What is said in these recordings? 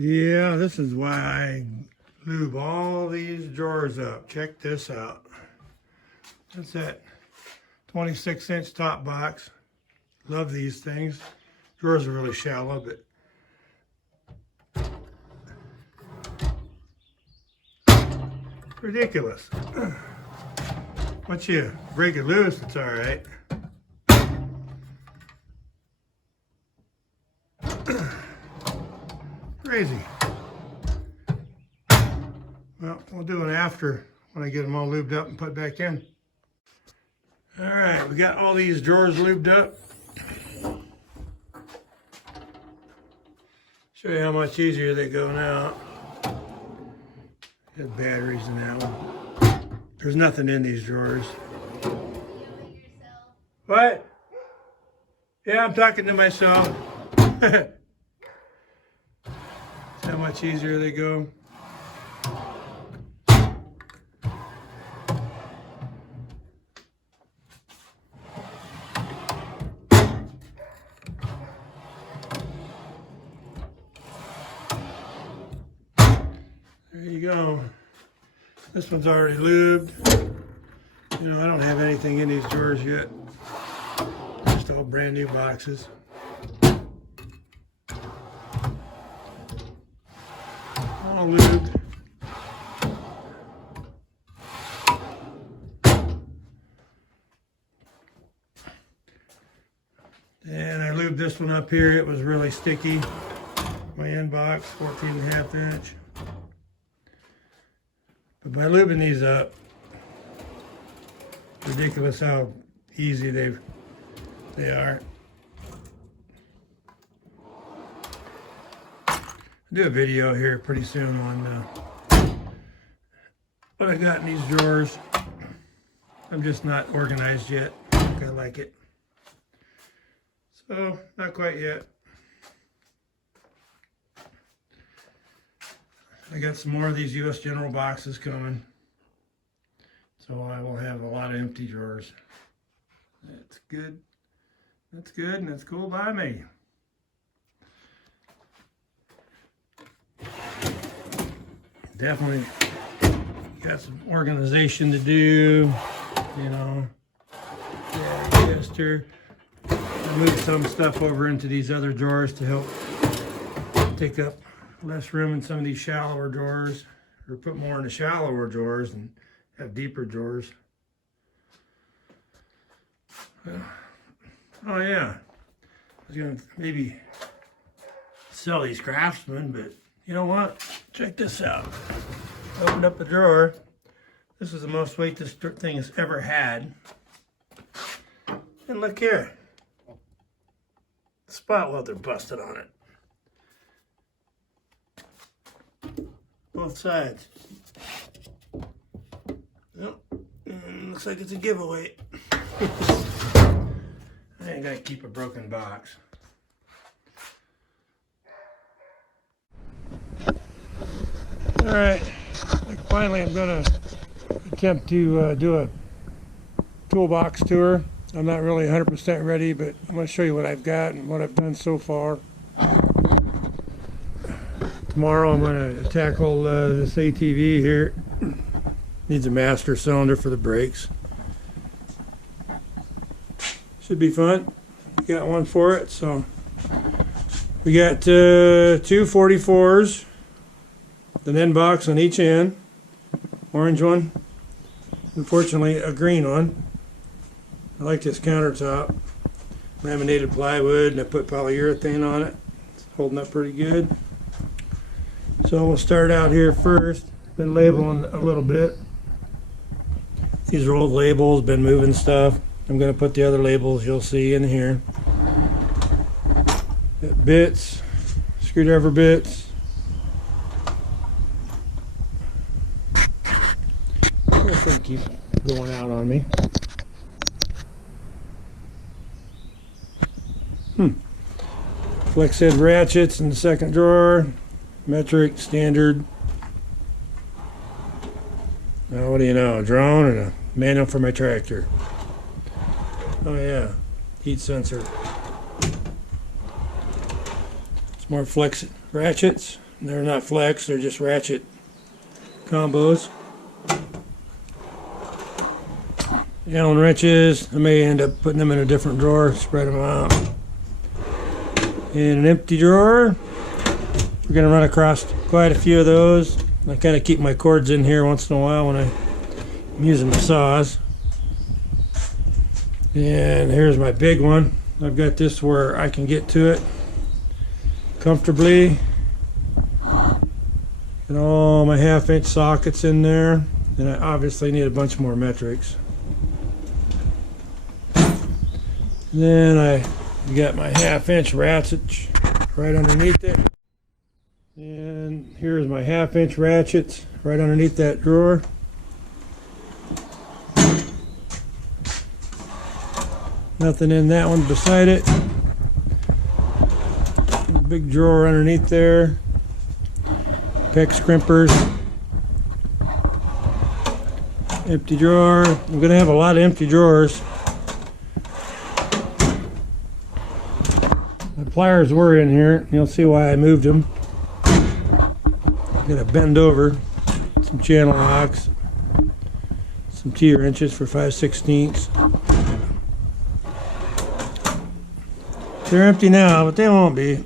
Yeah, this is why I lube all these drawers up. Check this out. That's that 26-inch top box. Love these things. Drawers are really shallow, but ridiculous. Once you break it loose, it's all right. Crazy. Well, we'll do it after when I get them all lubed up and put back in. All right, we got all these drawers lubed up. Show you how much easier they go now. Got batteries in that one. There's nothing in these drawers. What? Yeah, I'm talking to myself. How much easier they go. There you go. This one's already lubed. You know, I don't have anything in these drawers yet. Just all brand new boxes. All lubed. And I lubed this one up here. It was really sticky. My end box, 14.5 inch. But by lubing these up, ridiculous how easy they are. I'll do a video here pretty soon on what I got in these drawers. I'm just not organized yet. I like it. So, not quite yet. I got some more of these U.S. General boxes coming. So I will have a lot of empty drawers. That's good. That's good and that's cool by me. Definitely got some organization to do, you know. Yeah, Chester. I moved some stuff over into these other drawers to help take up less room in some of these shallower drawers, or put more in the shallower drawers and have deeper drawers. Oh yeah, I was gonna maybe sell these Craftsman, but you know what? Check this out. Opened up the drawer. This is the most weight this thing has ever had. And look here. Spot welder busted on it. Both sides. Yep. And looks like it's a giveaway. I ain't gonna keep a broken box. Alright. Finally I'm gonna attempt to do a toolbox tour. I'm not really 100% ready, but I'm gonna show you what I've got and what I've done so far. Tomorrow I'm going to tackle this ATV here. Needs a master cylinder for the brakes. Should be fun. Got one for it. So we got two 44s, an end box on each end, orange one, unfortunately a green one. I like this countertop, laminated plywood, and I put polyurethane on it. It's holding up pretty good. So we'll start out here first, been labeling a little bit. These are old labels, been moving stuff. I'm going to put the other labels you'll see in here. Got bits, screwdriver bits. This thing keeps going out on me. Flex head ratchets in the second drawer. Metric, standard. Now what do you know, a drone and a manual for my tractor. Oh yeah, heat sensor. Some more flex ratchets, They're not flex, they're just ratchet combos. Allen wrenches, I may end up putting them in a different drawer, spread them out. In an empty drawer, we're going to run across quite a few of those. I kind of keep my cords in here once in a while when I'm using the saws. And here's my big one. I've got this where I can get to it comfortably. And all my 1/2-inch sockets in there. And I obviously need a bunch more metrics. Then I got my 1/2-inch ratchets right underneath it. And here's my 1/2-inch ratchets right underneath that drawer. Nothing in that one beside it. Big drawer underneath there. PEX crimpers. Empty drawer. I'm going to have a lot of empty drawers. My pliers were in here. You'll see why I moved them. I'm going to bend over some channel locks, some T-wrenches for 5/16. They're empty now, but they won't be.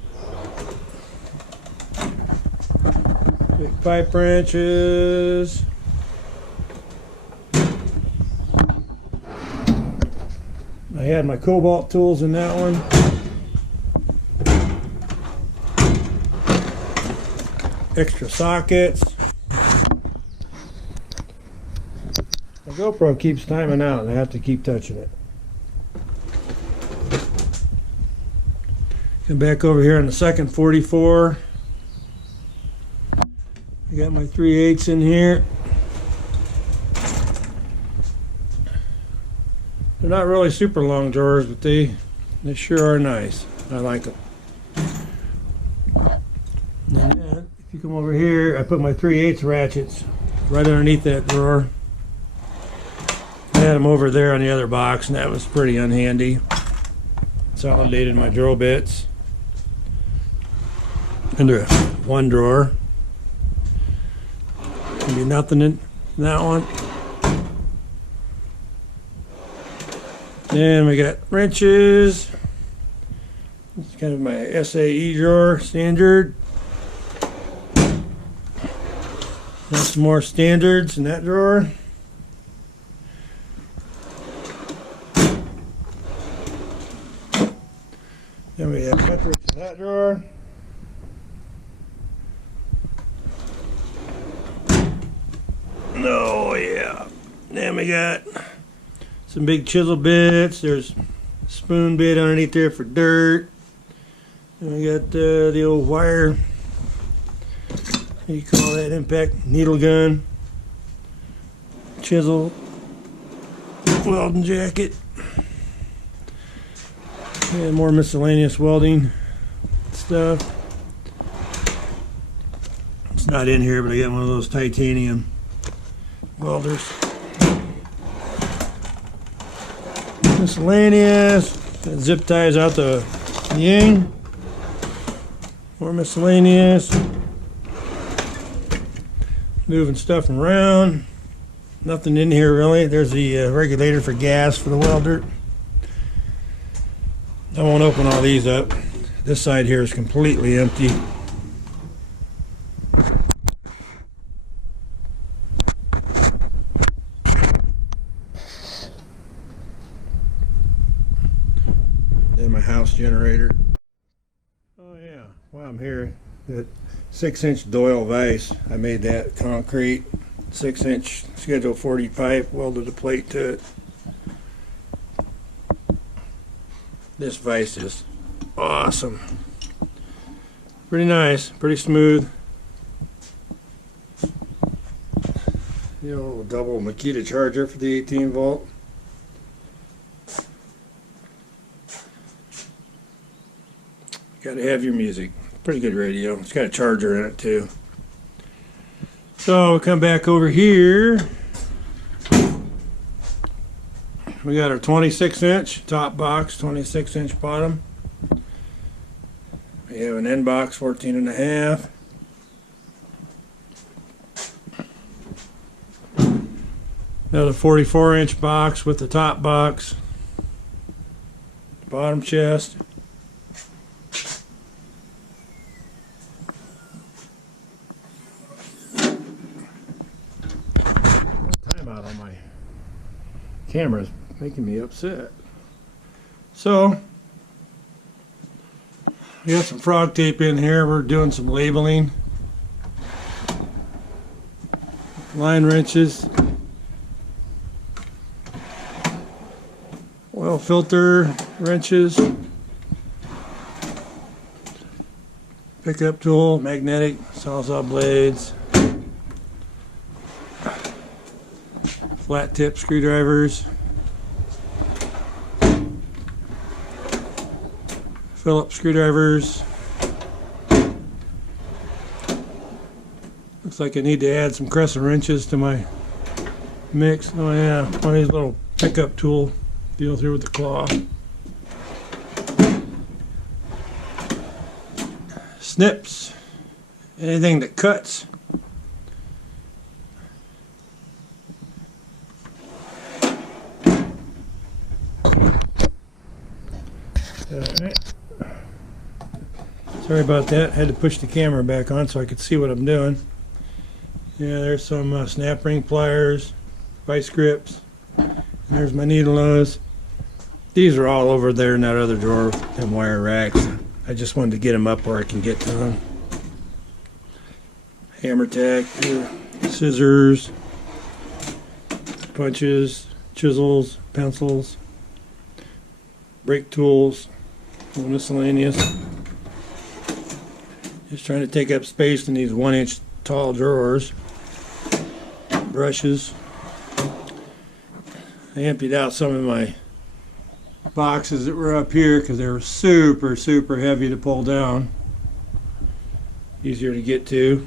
Big pipe wrenches. I had my cobalt tools in that one. Extra sockets. My GoPro keeps timing out and I have to keep touching it. Come back over here on the second 44. I got my 3/8 in here. They're not really super long drawers, but they sure are nice. I like them. And then, if you come over here, I put my 3/8 ratchets right underneath that drawer. I had them over there on the other box, and that was pretty unhandy. Consolidated my drill bits into one drawer. Maybe nothing in that one. Then we got wrenches. It's kind of my SAE drawer, standard. Got some more standards in that drawer. Then we have metrics in that drawer. Oh yeah. Then we got some big chisel bits. There's a spoon bit underneath there for dirt. And we got the old wire. What do you call that? Impact needle gun. Chisel. Welding jacket. And more miscellaneous welding stuff. It's not in here, but I got one of those titanium welders. Miscellaneous. That zip ties out the yang. More miscellaneous. Moving stuff around. Nothing in here really. There's the regulator for gas for the welder. I won't open all these up. This side here is completely empty. Then my house generator. Oh yeah, while I'm here, that 6-inch Doyle vise, I made that concrete, 6-inch Schedule 40 pipe, welded a plate to it. This vise is awesome. Pretty nice, pretty smooth. The old double Makita charger for the 18 volt. Gotta have your music. Pretty good radio. It's got a charger in it too. So we'll come back over here. We got our 26-inch top box, 26-inch bottom. We have an end box, 14.5. Another 44-inch box with the top box, bottom chest. Timeout on my camera's making me upset. So, we got some frog tape in here. We're doing some labeling. Line wrenches. Oil filter wrenches. Pickup tool, magnetic, sawzall blades. Flat tip screwdrivers. Phillips screwdrivers. Looks like I need to add some crescent wrenches to my mix. Oh yeah, one of these little pickup tool deals here with the claw. Snips. Anything that cuts. Alright. Sorry about that. Had to push the camera back on so I could see what I'm doing. Yeah, there's some snap ring pliers, vice grips. And there's my needle nose. These are all over there in that other drawer, them wire racks. I just wanted to get them up where I can get to them. Hammer tack, scissors, punches, chisels, pencils, brake tools, miscellaneous. Just trying to take up space in these 1-inch tall drawers. Brushes. I emptied out some of my boxes that were up here because they were super heavy to pull down. Easier to get to.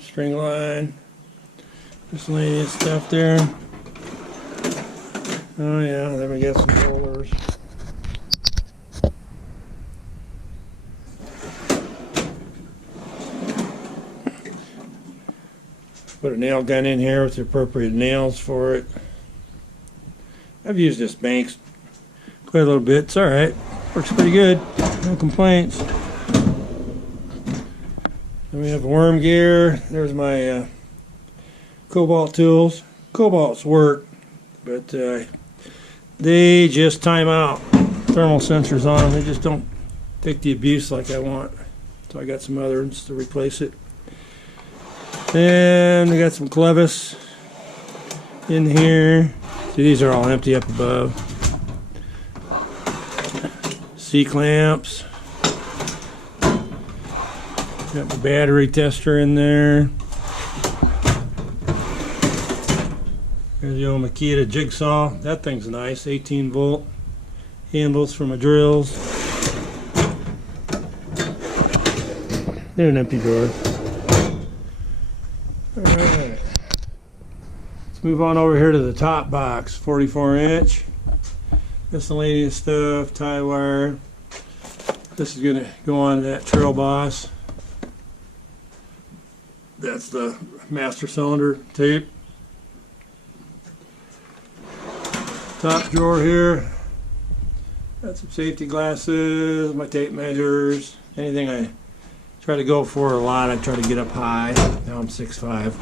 String line. Miscellaneous stuff there. Oh yeah, then we got some rollers. Put a nail gun in here with the appropriate nails for it. I've used this Banks quite a little bit. It's alright. Works pretty good. No complaints. Then we have worm gear. There's my cobalt tools. Cobalts work, but they just time out. Thermal sensors on them. They just don't take the abuse like I want. So I got some others to replace it. And we got some clevis in here. See, these are all empty up above. C-clamps. Got the battery tester in there. There's the old Makita jigsaw. That thing's nice. 18 volt handles for my drills. They're an empty drawer. Alright. Let's move on over here to the top box. 44-inch. Miscellaneous stuff. Tie wire. This is going to go on that Trail Boss. That's the master cylinder tape. Top drawer here. Got some safety glasses, my tape measures, anything I try to go for a lot, I try to get up high. Now I'm 6'5".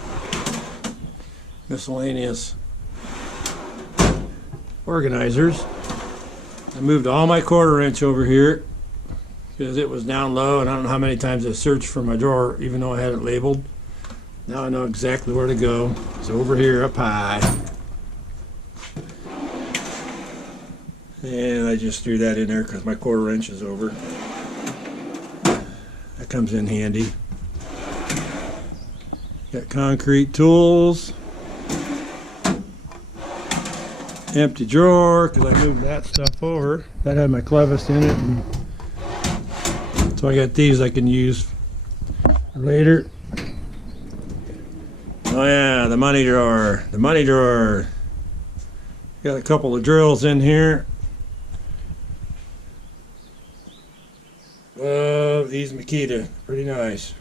Miscellaneous organizers. I moved all my quarter wrench over here because it was down low, and I don't know how many times I searched for my drawer even though I had it labeled. Now I know exactly where to go. It's over here up high. And I just threw that in there because my quarter wrench is over. That comes in handy. Got concrete tools. Empty drawer because I moved that stuff over. That had my clevis in it. And so I got these I can use later. Oh yeah, the money drawer. The money drawer. Got a couple of drills in here. Love these Makita. Pretty nice.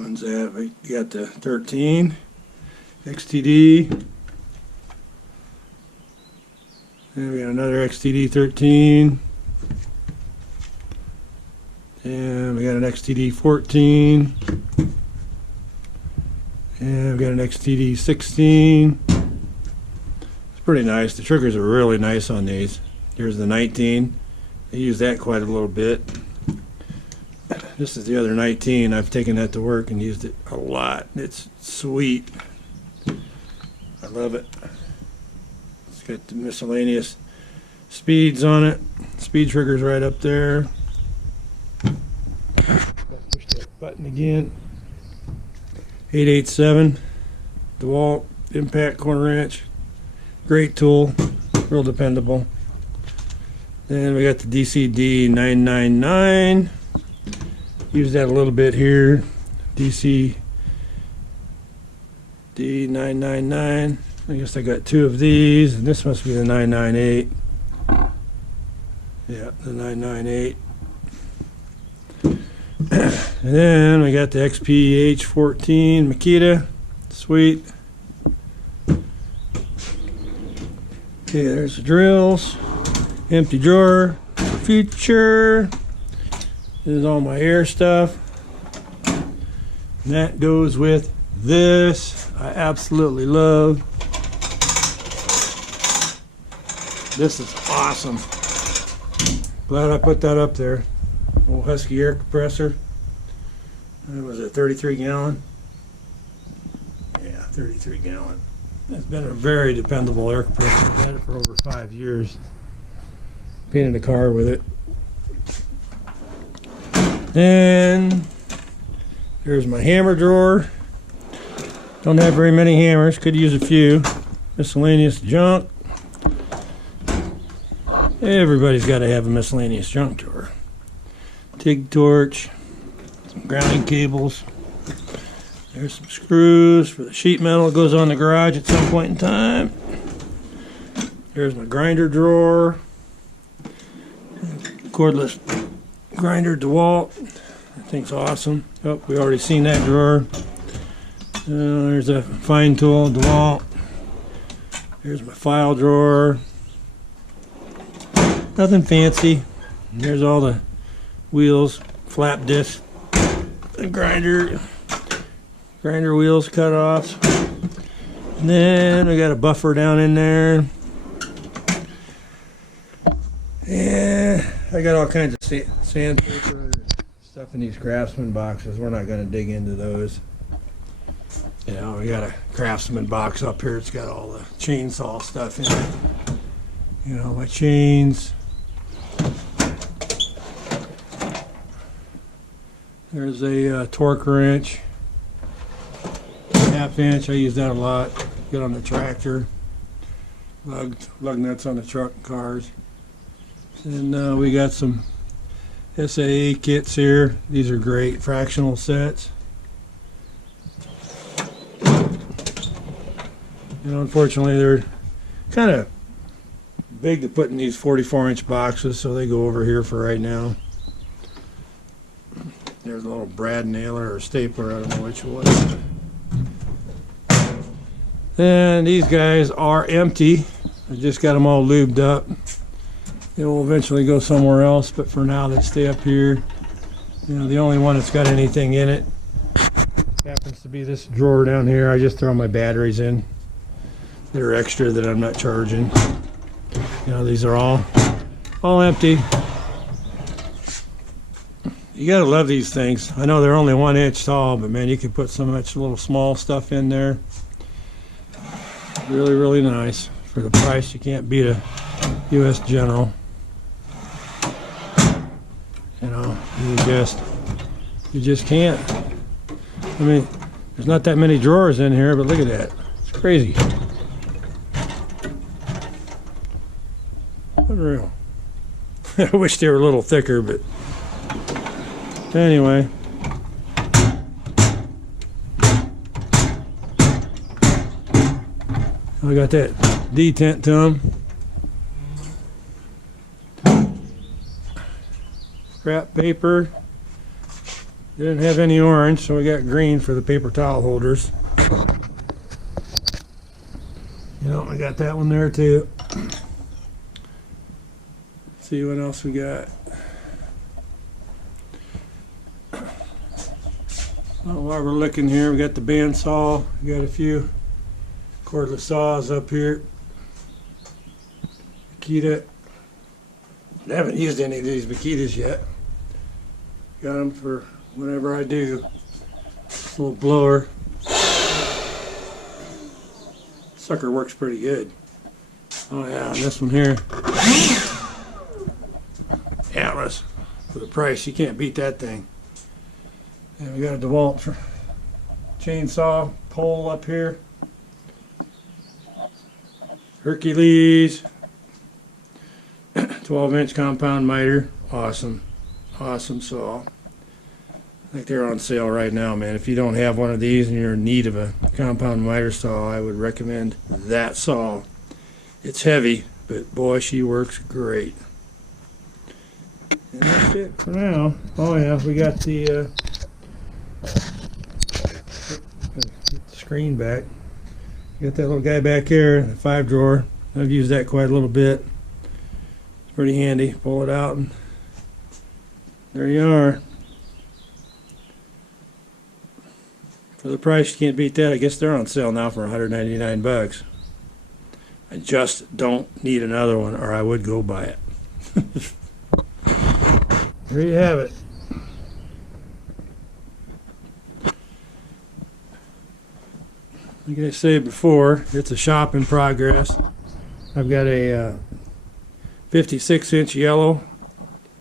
One's that? We got the 13 XTD. And we got another XTD 13. And we got an XTD 14. And we got an XTD 16. It's pretty nice. The triggers are really nice on these. Here's the 19. I use that quite a little bit. This is the other 19. I've taken that to work and used it a lot. It's sweet. I love it. It's got the miscellaneous speeds on it. Speed trigger's right up there. Push that button again. 887 DeWalt impact corner wrench. Great tool. Real dependable. Then we got the DCD 999. Use that a little bit here. DCD 999. I guess I got two of these, and this must be the 998. Yeah, the 998. And then we got the XPH 14 Makita. Sweet. Okay, there's the drills. Empty drawer. Future. This is all my air stuff. And that goes with this. I absolutely love. This is awesome. Glad I put that up there. Old Husky air compressor. That was a 33 gallon. Yeah, 33 gallon. It's been a very dependable air compressor. I've had it for over 5 years. Painted a car with it. And there's my hammer drawer. Don't have very many hammers. Could use a few. Miscellaneous junk. Everybody's got to have a miscellaneous junk drawer. TIG torch. Some grounding cables. There's some screws for the sheet metal that goes on the garage at some point in time. There's my grinder drawer. Cordless grinder DeWalt. That thing's awesome. Oh, we already seen that drawer. There's a fine tool DeWalt. There's my file drawer. Nothing fancy. There's all the wheels, flap disc, the grinder wheels cut off. And then we got a buffer down in there. Yeah, I got all kinds of sandpaper stuff in these Craftsman boxes. We're not going to dig into those. You know, we got a Craftsman box up here. It's got all the chainsaw stuff in it. You know, my chains. There's a torque wrench. Half-inch. I use that a lot. Get on the tractor. Lug nuts on the truck and cars. And we got some SAE kits here. These are great fractional sets. You know, unfortunately, they're kind of big to put in these 44-inch boxes, so they go over here for right now. There's a little brad nailer or stapler, I don't know which one. And these guys are empty. I just got them all lubed up. They will eventually go somewhere else, but for now they stay up here. You know, the only one that's got anything in it happens to be this drawer down here. I just throw my batteries in. They're extra that I'm not charging. You know, these are all empty. You gotta love these things. I know they're only 1 inch tall, but man, you can put so much little small stuff in there. Really, really nice. For the price, you can't beat a US General. You know, you just can't. I mean, there's not that many drawers in here, but look at that. It's crazy. Unreal. I wish they were a little thicker, but anyway. I got that detent to them. Scrap paper. Didn't have any orange, so we got green for the paper towel holders. You know, I got that one there too. See what else we got. While we're looking here, we got the bandsaw. We got a few cordless saws up here. Makita. I haven't used any of these Makitas yet. Got them for whenever I do. This little blower. Sucker works pretty good. Oh yeah, and this one here. Atlas. For the price, you can't beat that thing. And we got a DeWalt chainsaw pole up here. Hercules. 12-inch compound miter. Awesome. Awesome saw. I think they're on sale right now, man. If you don't have one of these and you're in need of a compound miter saw, I would recommend that saw. It's heavy, but boy, she works great. And that's it for now. Oh yeah, we got the screen back. Got that little guy back here, the 5-drawer. I've used that quite a little bit. It's pretty handy. Pull it out and there you are. For the price, you can't beat that. I guess they're on sale now for 199 bucks. I just don't need another one, or I would go buy it. There you have it. Like I said before, it's a shop in progress. I've got a 56-inch yellow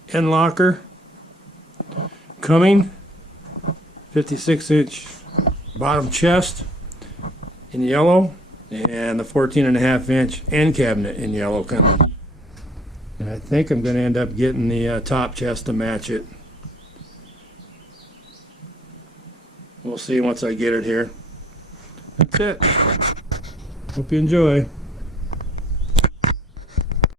end locker coming. 56-inch bottom chest in yellow, and the 14.5-inch end cabinet in yellow coming. And I think I'm going to end up getting the top chest to match it. We'll see once I get it here. That's it. Hope you enjoy.